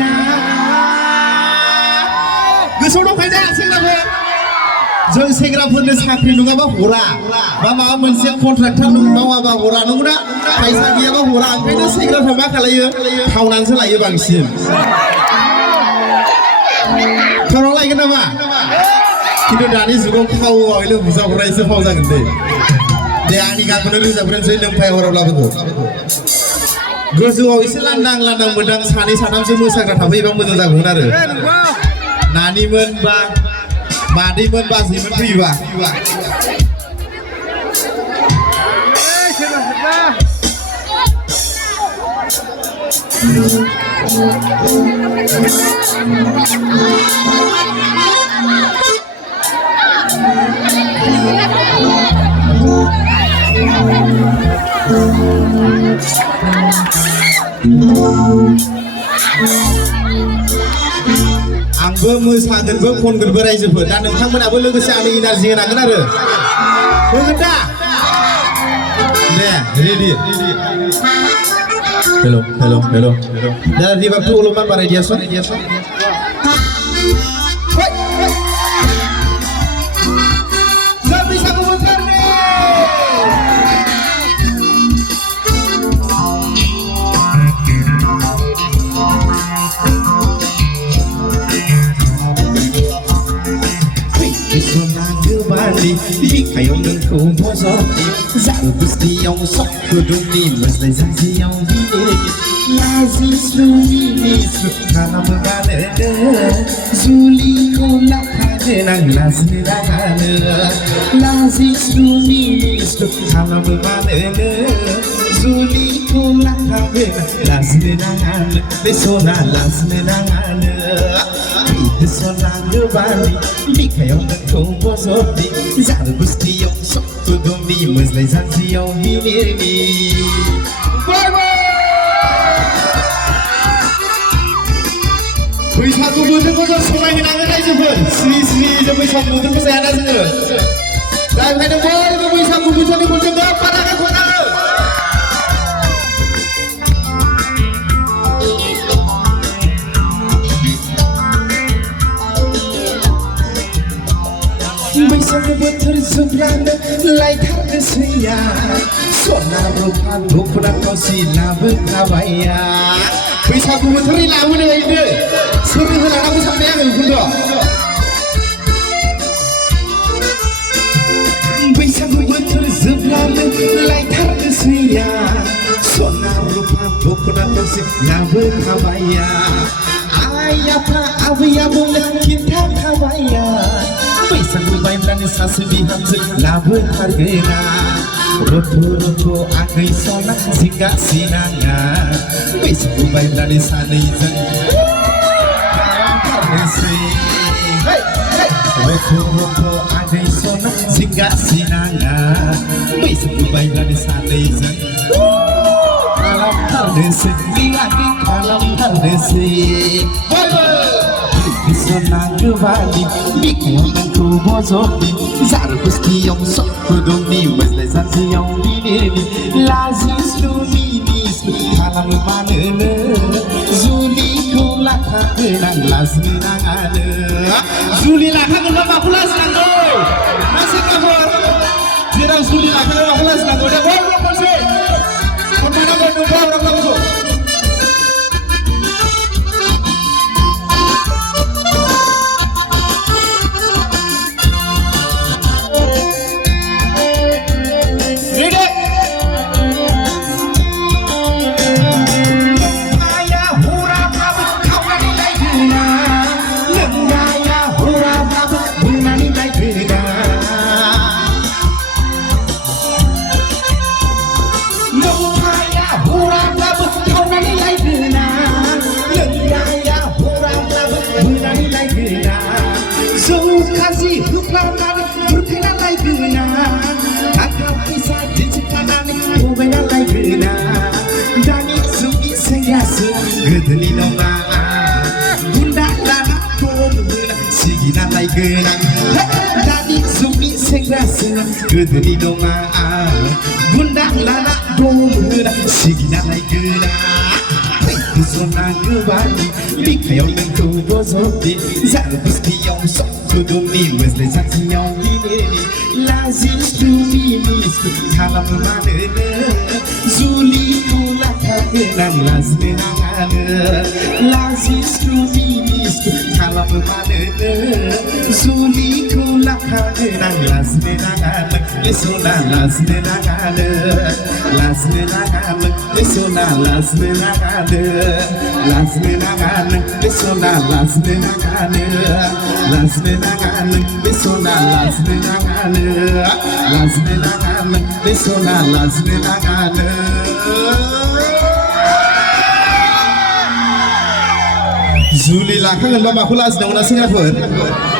ना गोसोआव दंखायो दा सेंग्राफोर जों सेंग्राफोरनो साख्रि नङाबा हरा बा माबा मोनसे कन्ट्राक्टर मावाबा हरा नंगौना फैसा गैयाबा हरा ओंखायनो सेंग्राफ्रा मा खालायो खावनानैसो लायो बांसिन खावना लायगोन नामा खिन्थु दानि जुगाव खावआवल' बुजावहरनायसो फाव जागोन दे आंनि गानखौनो रोजाबग्रोनोसै नोमफाय हराब्लाबो गोजौआव एसे लांदां लांदां मोनदां सानै साथामसो मोसाग्रा थाफैयोबा मोजां जागौमोन आरो नानिमोन बा मादैमोन बाजैमोन फैयोबा आंबो मोसागोनबो खनगोनबो रायजोफोर दा नोंथांमोनाबो लोगोसे आंनि इनार्जि होनांगोन आरो होगोन दा दे रेडि हेल' दा रिभाबखौ अलपमान बाराय दियासन बिखायाव नोंखौ बज'नि जारु गुस्थियाव सब गुदुंनि मोज्लाय जानजियाव बिनि लाजिस्लु मिनिस्लु खालामोबानो जुलिखौ लाफागोन आं लाजिनो नाङानो लाजिस्लु मिनिस्लु खालामोबानो जुलिखौ लाफागोन लाजिनो नाङानो बे सना लाजिनो नाङानो सनांगो बानि बिखायाव नोंखौ बज'नि जारु गुस्थियाव सब गुदुंनि मोज्लाय जानजियाव बिनि बैसागु बोथोरखौ जों समायहोनांगोन रायजोफोर स्रि स्रि जों बैसागु बोथोरखौ जायाना जोङो दा ओंखायनो बयबो बैसागु बोथोरनि बोथोरखौ बारागा खनाङो बैसागु बोथोर जोबब्लानो लायथारनोसैया सना रुफा दख'ना थावसि लाबोखाबाया बैसागु बोथोरनि लाबोनो हायनो सोर होलांनांगौ सानबाय आङो बेखौथ' बैसागु बोथोर जोबब्लानो लायथारनोसैया सना रुफा दख'ना थावसि लाबोखाबाया आइ आफा आबै आबौनो खिन्थाखाबाया बैसागु बायब्लानो सासे बिहामजो लाबोथारगोना रथ' रथ' आगै सना जिंगा सिनाङा बैसागु बायब्लानो सानैजों थारनोसै रथ' रथ' आगै सना जिंगा सिनाङा बैसागु बायब्लानो सानैजों खालामथारनोसै आगै खालामथारनोसै सनांगो बानि बिखायाव नोंखौ बज'नि जारु गुस्थियाव सब गुदुंनि मोज्लाय जानजियाव बिनि लाजिस्लु मिनिस्लु खालामो मानोनो जुलिखौ लाखागोन आं लाजिनो नाङानो जुलि लाखागोनबा माखौ लाजिनांगौ ना सेंग्राफोर जेराव जुलि लाखागोन माखौ लाजिनांगौ दे बयबो खनसे खननांगौ नोंखौ रावरावखौ गोदोनि नङा गुन्दा लाना दंमोन सिगिना लायगोन दानि जुगनि सेंग्रासो गोदोनि नङा गुन्दा लाना दंमोन सिगिना लायगोन सना गोबां बिखायाव नोंखौ बजबदि जारगुस्थियाव सबखुदुमनि मोज्ले जाथियाव बिनेनि लाजिस्लु मिनिस्लु खालामो मानोनो जुलिखौ लाखा गोनां लाजिनो नाङानो लाजिस्लु मिनिस्लु खालामो मानोनो जुलिखौ लाखा गोनां लाजिनो नाङानो लेसना लाजिनो नाङानो लाजिनो नाङानो लेसना लाजिनो नाङानो लाजिनो नाङानो लेसना लाजिनो नाङानो लाजिनो नाङानो लेसना लाजिनो नाङानो लाजिनो नाङानो लेसना लाजिनो नाङानो जुलि लाखागोनबा माखौ लाजिनांगौ ना सेंग्राफोर